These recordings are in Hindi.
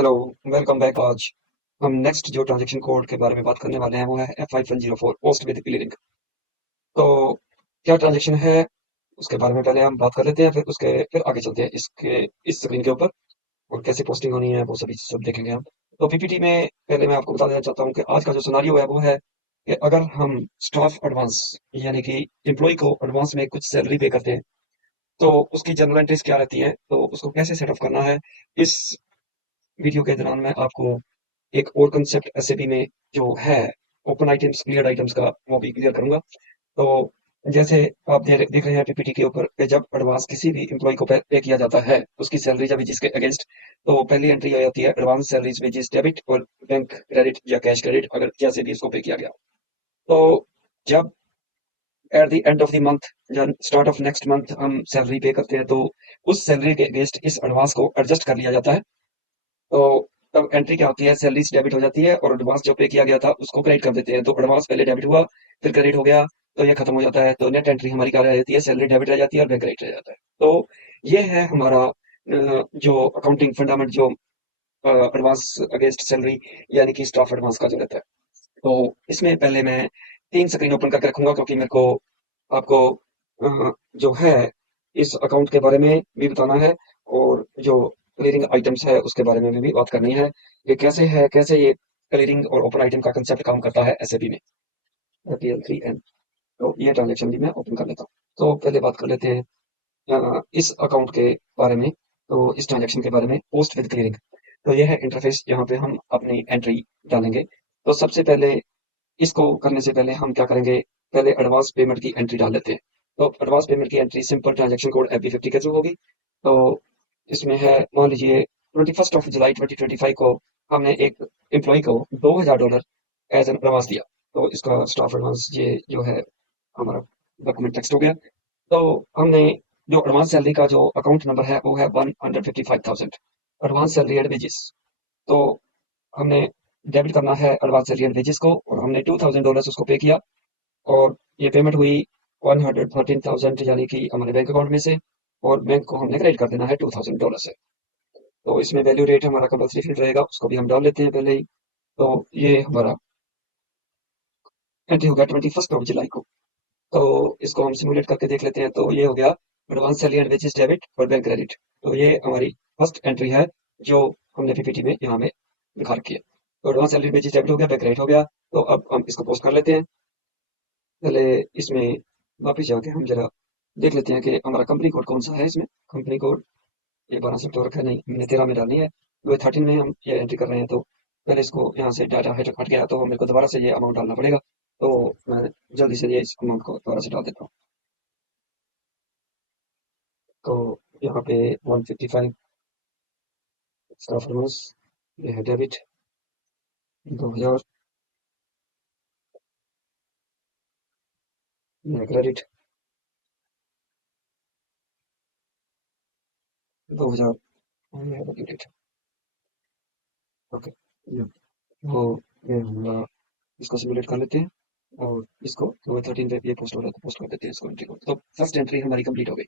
Hello, welcome back. आज हम नेक्स्ट जो ट्रांजैक्शन कोड के बारे में बात करने वाले हैं वो है F5104 पोस्ट विद क्लियरिंग। तो क्या ट्रांजैक्शन है उसके बारे में पहले हम बात कर लेते हैं, फिर आगे चलते हैं इसके इस स्क्रीन के ऊपर और कैसे पोस्टिंग होनी है वो सभी सब देखेंगे हम। तो पीपीटी में पहले मैं आपको बता देना चाहता हूँ कि आज का जो सिनारियो है वो है कि अगर हम स्टाफ एडवांस यानी कि एम्प्लॉय को एडवांस में कुछ सैलरी पे करते हैं तो उसकी जर्नल एंट्रीज क्या रहती हैं, तो उसको कैसे सेटअप करना है। इस वीडियो के दौरान मैं आपको एक और कंसेप्ट एसएपी में जो है ओपन आइटम्स क्लियर आइटम्स का वो भी क्लियर करूंगा। तो जैसे आप देख रहे हैं पीपीटी के ऊपर कि जब एडवांस किसी भी एम्प्लॉय को पे किया जाता है उसकी सैलरी जब जिसके अगेंस्ट, तो पहली एंट्री हो जाती है एडवांस सैलरीज वेजेस डेबिट और बैंक क्रेडिट या कैश क्रेडिट अगर जैसे भी इसको पे किया गया। तो जब at the end of the month या स्टार्ट ऑफ नेक्स्ट मंथ हम सैलरी पे करते हैं तो उस सैलरी के अगेंस्ट इस एडवांस को एडजस्ट कर लिया जाता है। तो तब एंट्री क्या होती है, सैलरी डेबिट हो जाती है और एडवांस जो पे किया गया था उसको क्रेडिट कर देते हैं। तो एडवांस पहले डेबिट हुआ, फिर क्रेडिट हो गया, तो ये खत्म हो जाता है। तो नेट एंट्री हमारी क्या रह जाती है, सैलरी डेबिट रह जाती है और बैंक क्रेडिट रह जाता है। तो ये है हमारा जो अकाउंटिंग फंडामेंट जो एडवांस अगेंस्ट सैलरी यानी कि स्टाफ एडवांस का जो रहता है। तो इसमें पहले मैं तीन स्क्रीन ओपन करके रखूंगा क्योंकि मेरे को आपको जो है इस अकाउंट के बारे में भी बताना है और जो क्लियरिंग आइटम्स है उसके बारे में भी बात करनी है। ये कैसे है, कैसे ये क्लियरिंग और ओपन आइटम का कंसेप्ट काम करता है एसएपी में, PL3N। तो ये ट्रांजेक्शन भी मैं ओपन कर लेता हूँ। तो पहले बात कर लेते हैं इस अकाउंट के बारे में, तो इस ट्रांजेक्शन के बारे में पोस्ट विद क्लियरिंग। तो यह है इंटरफेस, यहाँ पे हम अपनी एंट्री डालेंगे। तो सबसे पहले इसको करने से पहले हम क्या करेंगे, पहले एडवांस पेमेंट की एंट्री डाल लेते हैं। तो एडवांस पेमेंट की entry simple transaction code FB50 के थ्रू होगी। तो इसमें है, मान लीजिए 21 जुलाई 2025 को हमने एक एम्प्लॉय को $2000 एज एन एडवांस दिया। तो इसका स्टाफ एडवांस ये जो है हमारा डॉक्यूमेंट टेक्स्ट हो गया। तो हमने जो एडवांस सैलरी का जो अकाउंट नंबर है वो है 155,000 एडवांस सैलरी एंड वेजेस। तो हमने डेबिट करना है एडवांस सैलरी एंड वेजेस को और हमने $2000 उसको पे किया और ये पेमेंट हुई 113,000 यानी कि हमारे बैंक अकाउंट में से, और बैंक को हमने क्रेडिट कर देना है $2000 से। तो इसमें वैल्यू रेट हमारा कंपल्सरी फील्ड रहेगा, उसको भी हम डाल लेते हैं पहले ही। तो ये हमारा एंट्री हो गया 21 जुलाई को। तो इसको हम सिमुलेट करके देख लेते हैं। तो ये हो गया advance salary and wages debit और बैंक क्रेडिट। तो ये हमारी फर्स्ट एंट्री है जो हमने पीपीटी में यहाँ में दिखा रखी है। तो एडवांस सैलरी वेजेस डेबिट हो गया, बैंक क्रेडिट हो गया। तो अब हम इसको पोस्ट कर लेते हैं। पहले इसमें वापिस जाके हम जरा देख लेते हैं कि हमारा कंपनी कोड कौन सा है। इसमें कंपनी कोड ये 12 से तो रखा नहीं, हमने 13 में डालनी है। वो 13 में हम ये एंट्री कर रहे हैं। तो पहले इसको यहाँ से डाटा हट गया तो मेरे को दोबारा से ये अमाउंट डालना पड़ेगा। तो मैं जल्दी से ये इस अमाउंट को दोबारा से डाल देता हूँ। तो यहाँ पे 155 स्टाफ एडवांस, ये है डेबिट 2000, ये है क्रेडिट 2000 और ये है क्रेडिट। ओके, वो ये हमारा इसको सिमुलेट कर लेते हैं और इसको तो 13 पे ये पोस्ट हो रहा है तो पोस्ट कर देते हैं इसको एंट्री को। तो फर्स्ट एंट्री हमारी कंप्लीट हो गई।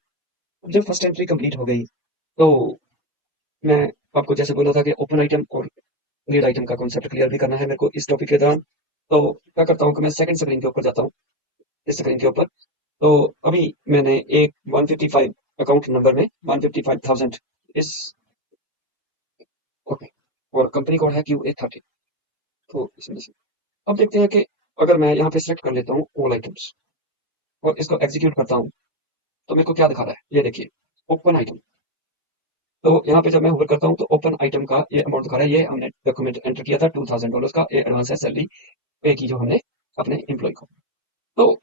अब जब फर्स्ट एंट्री कंप्लीट हो गई तो मैं आपको जैसे बोला था कि ओपन आइटम और लीड आइटम का कॉन्सेप्ट क्लियर भी करना है मेरे को इस टॉपिक के दौरान। तो क्या करता हूँ कि मैं सेकंड स्क्रीन के ऊपर जाता हूँ, इस स्क्रीन के ऊपर। तो अभी मैंने एक 155 अकाउंट नंबर में 155,000 इस, ओके, और कंपनी कोड है QA30। तो इसमें से अब देखते हैं कि अगर मैं यहाँ पे सेलेक्ट कर लेता हूँ ऑल आइटम्स और इसको एग्जीक्यूट करता हूँ तो मेरे को क्या दिखा रहा है, ये देखिए ओपन आइटम। तो यहाँ पे जब मैं होवर करता हूँ तो ओपन आइटम का ये अमाउंट दिखा रहा है। ये हमने डॉक्यूमेंट एंटर किया था $2000 का, ये एडवांस है सैलरी पे की जो हमने अपने एम्प्लॉय को। तो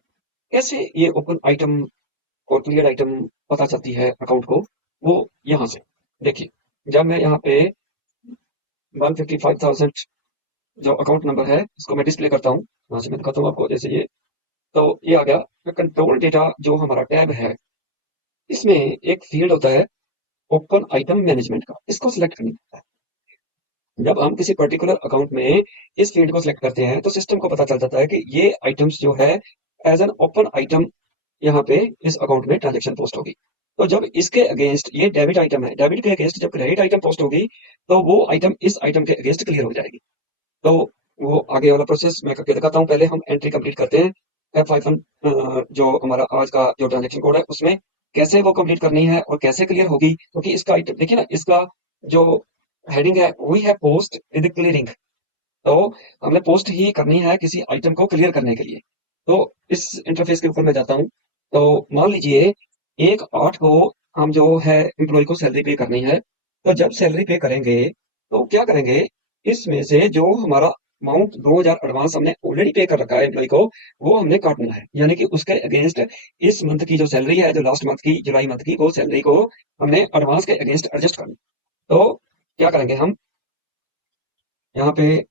कैसे ये ओपन आइटम और क्लियर आइटम पता चलती है अकाउंट को, वो यहाँ से देखिए। जब मैं यहाँ पे 155,000 जो अकाउंट नंबर है इसको मैं डिस्प्ले करता हूँ, यहाँ से मैं दिखाता हूँ आपको जैसे ये। तो ये आ गया कंट्रोल डेटा जो हमारा टैब है, इसमें एक फील्ड होता है ओपन आइटम मैनेजमेंट का, इसको सिलेक्ट करना होता है। जब हम किसी पर्टिकुलर अकाउंट में इस फील्ड को सिलेक्ट करते हैं तो सिस्टम को पता चल जाता है कि ये आइटम्स जो है एज एन ओपन आइटम यहाँ पे इस अकाउंट में ट्रांजेक्शन पोस्ट होगी। तो जब इसके अगेंस्ट ये डेबिट आइटम है, डेबिट के अगेंस्ट जब क्रेडिट आइटम पोस्ट होगी तो वो आइटम इस आइटम के अगेंस्ट क्लियर हो जाएगी। तो वो आगे वाला प्रोसेस मैं करके दिखाता हूँ। पहले हम एंट्री कंप्लीट करते हैं F51 जो हमारा आज का जो ट्रांजेक्शन कोड है उसमें कैसे वो कंप्लीट करनी है और कैसे क्लियर होगी, क्योंकि इसका आइटम देखिए ना, इसका जो हेडिंग है वही है पोस्ट विद क्लियरिंग। तो हमने पोस्ट ही करनी है किसी आइटम को क्लियर करने के लिए। तो इस इंटरफेस के ऊपर मैं जाता हूँ। तो मान लीजिए 1/8 को हम जो है एम्प्लॉय को सैलरी पे करनी है। तो जब सैलरी पे करेंगे तो क्या करेंगे, इसमें से जो हमारा अमाउंट 2000 एडवांस हमने ऑलरेडी पे कर रखा है एम्प्लॉय को, वो हमने काटना है। यानी कि उसके अगेंस्ट इस मंथ की जो सैलरी है, जो लास्ट मंथ की जुलाई मंथ की, वो सैलरी को हमने एडवांस के अगेंस्ट एडजस्ट करना। तो क्या करेंगे हम यहाँ पे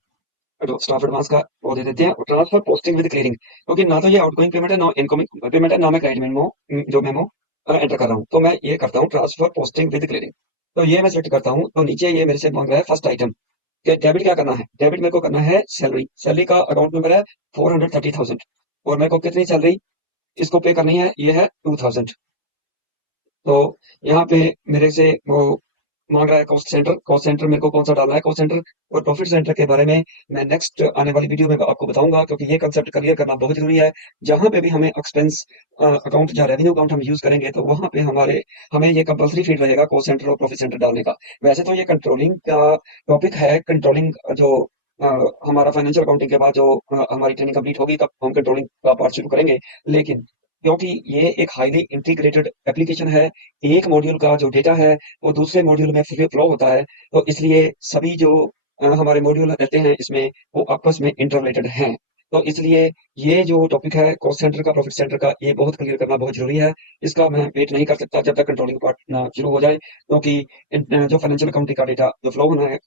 स्टाफ एडवांस का वो दे देते हैं, और ट्रांसफर पोस्टिंग विद क्लियरिंग, क्योंकि ना तो ये आउटगोइंग पेमेंट है ना इनकमिंग पेमेंट है, ना मैं क्रेडिट मेमो जो मेमो एंटर कर रहा हूँ। तो मैं ये करता हूँ ट्रांसफर पोस्टिंग विद क्लियरिंग। तो ये मैं सेलेक्ट करता हूँ। तो नीचे ये मेरे से मांग रहा है फर्स्ट आइटम कि डेबिट क्या करना है। डेबिट मेरे को करना है सैलरी। सैलरी का अकाउंट नंबर है 430,000, और मेरे को कितनी सैलरी इसको पे करनी है, ये है 2000। तो यहाँ पे मेरे से वो मांग रहा है कॉस्ट सेंटर। कॉस्ट सेंटर मेरे को कौन सा डालना है, कॉस्ट सेंटर और प्रॉफिट सेंटर के बारे में मैं नेक्स्ट आने वाली वीडियो में आपको बताऊंगा, क्योंकि ये कंसेप्ट क्लियर करना बहुत जरूरी है। जहां पे भी हमें एक्सपेंस अकाउंट या रेवेन्यू अकाउंट हम यूज करेंगे तो वहां पे हमें ये कंपलसरी फील्ड रहेगा कॉस्ट सेंटर और प्रॉफिट सेंटर डालने का। वैसे तो ये कंट्रोलिंग का टॉपिक है, कंट्रोलिंग जो अ, हमारा फाइनेंशियल अकाउंटिंग के बाद जो हमारी ट्रेनिंग कंप्लीट होगी तब हम कंट्रोलिंग का पार्ट शुरू करेंगे। लेकिन क्योंकि ये एक हाईली इंटीग्रेटेड एप्लीकेशन है, एक मॉड्यूल का जो डेटा है वो दूसरे मॉड्यूल में फ्लो होता है, तो इसलिए सभी जो हमारे मॉड्यूल रहते हैं इसमें वो आपस में इंटररिलेटेड हैं। तो इसलिए ये जो टॉपिक है कॉस्ट सेंटर का, प्रॉफिट सेंटर का, ये बहुत क्लियर करना बहुत जरूरी है। इसका मैं वेट नहीं कर सकता जब तक कंट्रोलिंग पार्ट ना शुरू हो जाए, क्योंकि जो फाइनेंशियल अकाउंटिंग का डेटा जो फ्लो होना है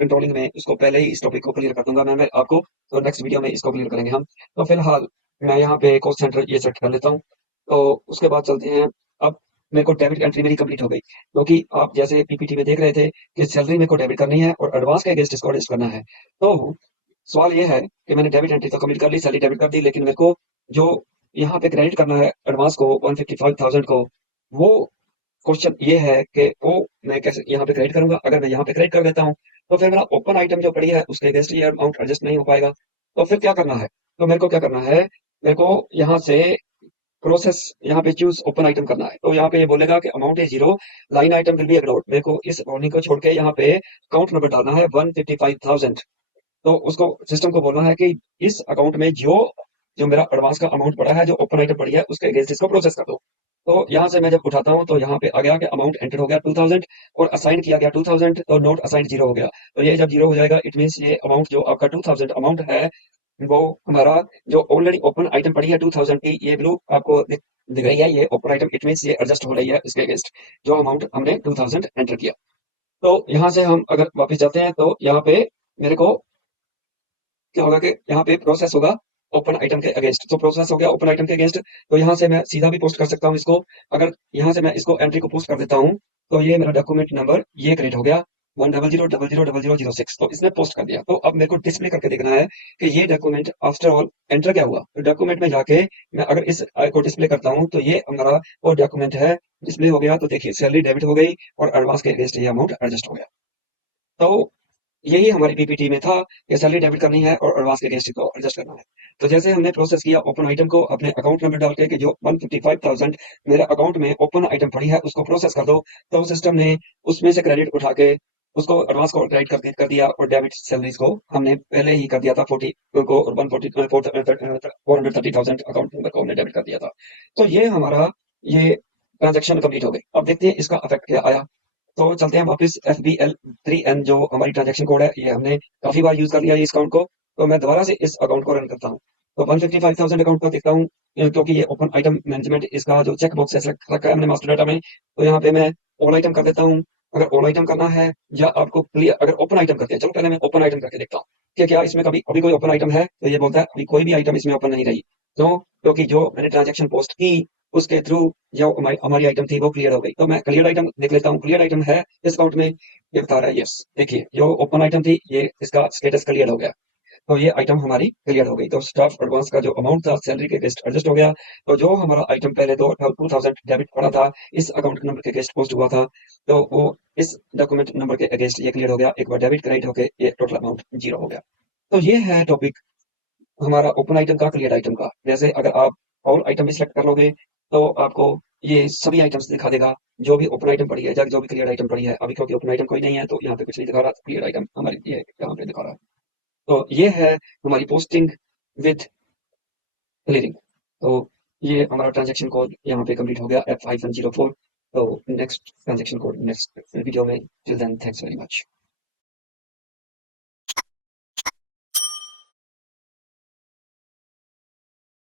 कंट्रोलिंग में, उसको पहले ही इस टॉपिक को क्लियर कर दूंगा मैं आपको। तो नेक्स्ट वीडियो में इसको क्लियर करेंगे हम। तो फिलहाल मैं यहाँ पे कॉस्ट सेंटर ये सेट कर लेता हूँ। तो उसके बाद चलते हैं। अब मेरे को डेबिट एंट्री मेरी कंप्लीट हो गई, क्योंकि आप जैसे पीपीटी में देख रहे थे कि सैलरी मेरे को डेबिट करनी है और एडवांस के अगेंस्ट इसको एडजस्ट करना है। तो सवाल ये है कि मैंने डेबिट एंट्री तो कंप्लीट कर ली, सैलरी डेबिट कर दी, लेकिन मेरे को जो यहाँ पे क्रेडिट करना है एडवांस को 155,000 को, वो क्वेश्चन ये है कि वो मैं कैसे यहाँ पे क्रेडिट करूंगा। अगर मैं यहाँ पे क्रेडिट कर देता हूँ तो फिर मेरा ओपन आइटम जो पड़ी है उसके अगेंस्ट ये अमाउंट एडजस्ट नहीं हो पाएगा। तो फिर क्या करना है, तो मेरे को क्या करना है, मेरे को यहाँ से प्रोसेस यहाँ पे चूज ओपन आइटम करना है। तो यहाँ पे ये बोलेगा कि amount is zero, line item will be ignored. मेरे को इस वार्निंग को छोड़ के यहाँ पे अकाउंट नंबर डालना है 155,000। तो उसको सिस्टम को बोलना है कि इस अकाउंट में जो जो मेरा एडवांस का अमाउंट पड़ा है, जो ओपन आइटम पड़ी है, उसके अगेंस्ट इसको प्रोसेस कर दो। तो यहाँ से मैं जब उठाता हूँ तो यहाँ पे आ गया कि अमाउंट एंटर हो गया 2000 और असाइन किया गया 2000, तो नोट असाइन जीरो हो गया। तो ये जब जीरो हो जाएगा इट मीन्स ये अमाउंट जो आपका 2000 अमाउंट है वो हमारा जो ऑलरेडी ओपन आइटम पड़ी है 2000 की, ये ब्लू आपको दिख रही है, ये ओपन आइटम, इट मीन्स ये एडजस्ट हो रही है इसके अगेंस्ट जो अमाउंट हमने 2000 एंटर किया। तो यहाँ से हम अगर वापस जाते हैं तो यहाँ पे मेरे को क्या होगा कि यहाँ पे प्रोसेस होगा ओपन आइटम के अगेंस्ट। तो प्रोसेस हो गया ओपन आइटम के अगेंस्ट, तो यहाँ से मैं सीधा भी पोस्ट कर सकता हूँ इसको। अगर यहाँ से मैं इसको एंट्री को पोस्ट कर देता हूँ तो ये मेरा डॉक्यूमेंट नंबर ये क्रिएट हो गया 100000006। तो इसने पोस्ट कर दिया। तो अब मेरे को डिस्प्ले करके देखना है कि ये डॉक्यूमेंट आफ्टर ऑल एंटर क्या हुआ। तो डॉक्यूमेंट में जाके मैं अगर इस को डिस्प्ले करता हूँ तो ये हमारा वो डॉक्यूमेंट है, डिस्प्ले हो गया। तो देखिए सैलरी डेबिट हो गई और एडवांस के अगेंस्ट ये अमाउंट एडजस्ट हो गया। तो यही हमारी पीपीटी में था कि सैलरी डेबिट करनी है और एडवांस के अगेंस्ट को एडजस्ट करना है। तो जैसे हमने प्रोसेस किया ओपन आइटम को अपने अकाउंट नंबर डाल के कि जो 155,000 मेरे अकाउंट में ओपन आइटम पड़ी है उसको प्रोसेस कर दो। तो सिस्टम ने उसमें से क्रेडिट उठा के उसको एडवांस को क्रेडिट कर दिया, और डेबिट सैलरीज को हमने पहले ही कर दिया था 40 को, और 430,000 अकाउंट नंबर को हमने डेबिट कर दिया था। तो ये हमारा ये ट्रांजेक्शन कंप्लीट हो गई। अब देखते हैं इसका इफेक्ट क्या आया। तो चलते हैं वापस FBL3N जो हमारी ट्रांजैक्शन कोड है, ये हमने काफी बार यूज कर लिया है इस अकाउंट को। तो मैं दोबारा से इस अकाउंट को रन करता हूँ। तो 155,000 अकाउंट पर देखता हूँ क्योंकि ये ओपन आइटम मैनेजमेंट इसका जो चेक बॉक्स है select रखा है हमने मास्टर डाटा में। तो यहाँ पे मैं ऑल आइटम कर देता हूँ। अगर ऑल आइटम करना है या आपको क्लियर अगर ओपन आइटम करते हैं, चलो पहले मैं ओपन आइटम करके देखता हूँ कि क्या इसमें कभी अभी कोई ओपन आइटम है। तो ये बोलता है अभी कोई भी आइटम इसमें ओपन नहीं रही। तो क्योंकि जो मैंने ट्रांजेक्शन पोस्ट की उसके थ्रू जो हमारी आइटम थी वो क्लियर हो गई। तो मैं क्लियर आइटम देख लेता हूँ, क्लियर आइटम है इस अकाउंट में, ये बता रहा है यस। देखिए जो ओपन आइटम थी ये इसका स्टेटस क्लियर हो गया। तो ये आइटम हमारी क्लियर हो गई। तो स्टाफ एडवांस का जो अमाउंट था सैलरी के अगेंस्ट एडजस्ट हो गया। तो जो हमारा आइटम पहले 2000 डेबिट पड़ा था, इस अकाउंट नंबर के अगेंस्ट पोस्ट हुआ था, तो वो इस डॉक्यूमेंट नंबर के अगेंस्ट ये क्लियर हो गया। एक बार डेबिट क्रेडिट होके ये टोटल अमाउंट जीरो हो गया। तो ये है टॉपिक हमारा ओपन आइटम का, क्लियर आइटम का। जैसे अगर आप और आइटम भी सिलेक्ट कर लोगे तो आपको ये सभी आइटम्स दिखा देगा, जो भी ओपन आइटम पड़ी है या जो भी क्लियर आइटम पड़ी है। अभी क्योंकि ओपन आइटम कोई नहीं है तो यहाँ पे कुछ नहीं दिखा रहा, क्लियर आइटम हमारी ये यहाँ पे दिखा रहा है। तो ये है हमारी पोस्टिंग विद क्लियरिंग। तो ये हमारा ट्रांजेक्शन कोड यहाँ पे कंप्लीट हो गया F-04। तो next transaction code next video में। Till then thanks very much.